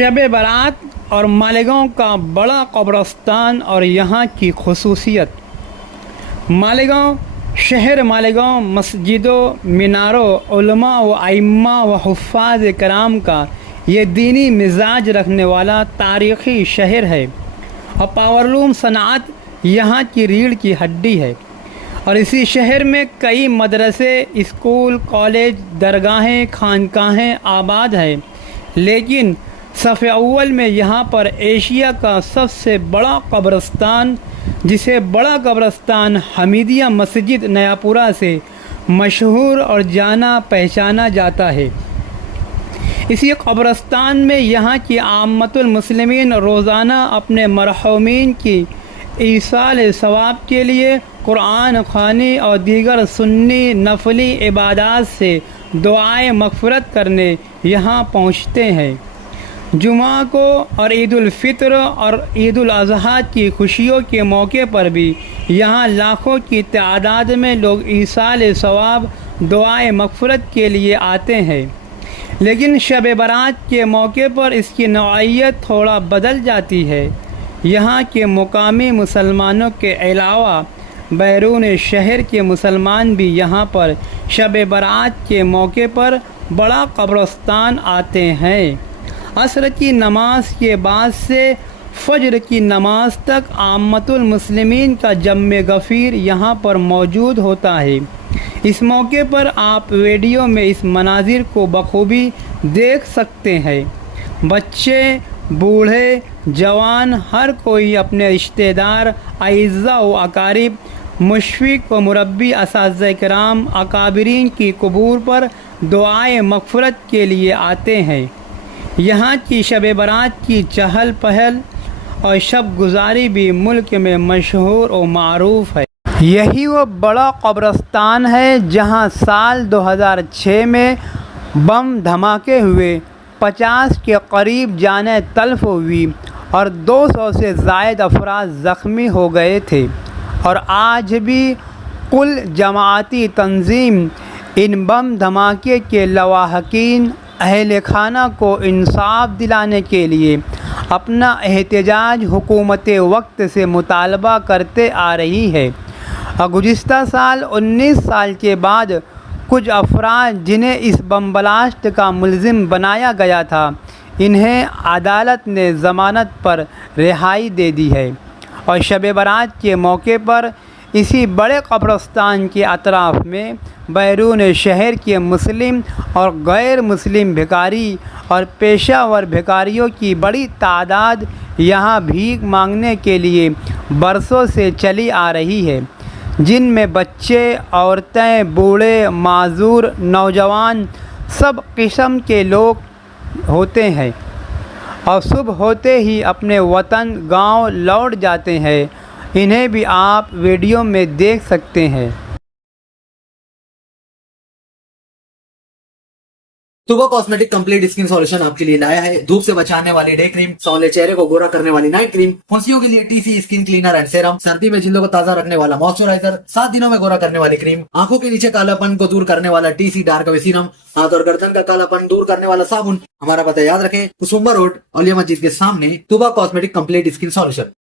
شب برات اور مالیگاؤں کا بڑا قبرستان اور یہاں کی خصوصیت۔ مالیگاؤں شہر مالیگاؤں مسجدوں، میناروں، علماء و ائمہ و حفاظ کرام کا یہ دینی مزاج رکھنے والا تاریخی شہر ہے، اور پاورلوم صنعت یہاں کی ریڑھ کی ہڈی ہے۔ اور اسی شہر میں کئی مدرسے، اسکول، کالج، درگاہیں، خانقاہیں آباد ہیں، لیکن صف اول میں یہاں پر ایشیا کا سب سے بڑا قبرستان، جسے بڑا قبرستان حمیدیہ مسجد نیاپورہ سے مشہور اور جانا پہچانا جاتا ہے۔ اسی قبرستان میں یہاں کی عامۃ المسلمین روزانہ اپنے مرحومین کی ایصال ثواب کے لیے قرآن خوانی اور دیگر سنی نفلی عبادات سے دعائے مغفرت کرنے یہاں پہنچتے ہیں۔ جمعہ کو اور عید الفطر اور عید الاضحیٰ کی خوشیوں کے موقع پر بھی یہاں لاکھوں کی تعداد میں لوگ ایصال ثواب دعائے مغفرت کے لیے آتے ہیں۔ لیکن شب برات کے موقع پر اس کی نوعیت تھوڑا بدل جاتی ہے۔ یہاں کے مقامی مسلمانوں کے علاوہ بیرون شہر کے مسلمان بھی یہاں پر شب برات کے موقع پر بڑا قبرستان آتے ہیں۔ عصر کی نماز کے بعد سے فجر کی نماز تک عامۃ المسلمین کا جم غفیر یہاں پر موجود ہوتا ہے۔ اس موقع پر آپ ویڈیو میں اس مناظر کو بخوبی دیکھ سکتے ہیں۔ بچے، بوڑھے، جوان، ہر کوئی اپنے رشتہ دار، اعزاء و اقارب، مشفق و مربی، اساتذہ کرام، اکابرین کی قبور پر دعائے مغفرت کے لیے آتے ہیں۔ یہاں کی شب برات کی چہل پہل اور شب گزاری بھی ملک میں مشہور و معروف ہے۔ یہی وہ بڑا قبرستان ہے جہاں سال 2006 میں بم دھماکے ہوئے، 50 کے قریب جانیں تلف ہوئی اور 200 سے زائد افراد زخمی ہو گئے تھے، اور آج بھی کل جماعتی تنظیم ان بم دھماکے کے لواحقین اہل خانہ کو انصاف دلانے کے لیے اپنا احتجاج حکومت وقت سے مطالبہ کرتے آ رہی ہے۔ اور گزشتہ سال 19 سال کے بعد کچھ افراد جنہیں اس بم بلاسٹ کا ملزم بنایا گیا تھا، انہیں عدالت نے ضمانت پر رہائی دے دی ہے، اور شب برات کے موقع پر اسی بڑے قبرستان کے اطراف میں بیرون شہر کے مسلم اور غیر مسلم بھکاری اور پیشہ ور بھکاریوں کی بڑی تعداد یہاں بھیک مانگنے کے لیے برسوں سے چلی آ رہی ہے، جن میں بچے، عورتیں، بوڑھے، معذور، نوجوان، سب قسم کے لوگ ہوتے ہیں، اور صبح ہوتے ہی اپنے وطن گاؤں لوٹ جاتے ہیں۔ انہیں بھی آپ ویڈیو میں دیکھ سکتے ہیں۔ طوبہ کاسمیٹک کمپلیٹ اسکن سولوشن آپ کے لیے لایا ہے دھوپ سے بچانے والی ڈے کریم، سونلے چہرے کو گورا کرنے والی نائٹ کریم، پھنسیوں کے لیے T C skin cleaner and serum, سردی میں جلدوں کو تازہ رکھنے والا موئسچرائزر، 7 دنوں میں گورا کرنے والی کریم، آنکھوں کے نیچے کالا پن کو دور کرنے والا ٹی سی ڈارک سیرم، ہاتھ اور گردن کا کالا پن دور کرنے والا صابن۔ ہمارا پتہ یاد رکھیں، کسمبا روڈ، اولیاء مسجد کے سامنے، طوبہ کاسمیٹک کمپلیٹ اسکن سولوشن۔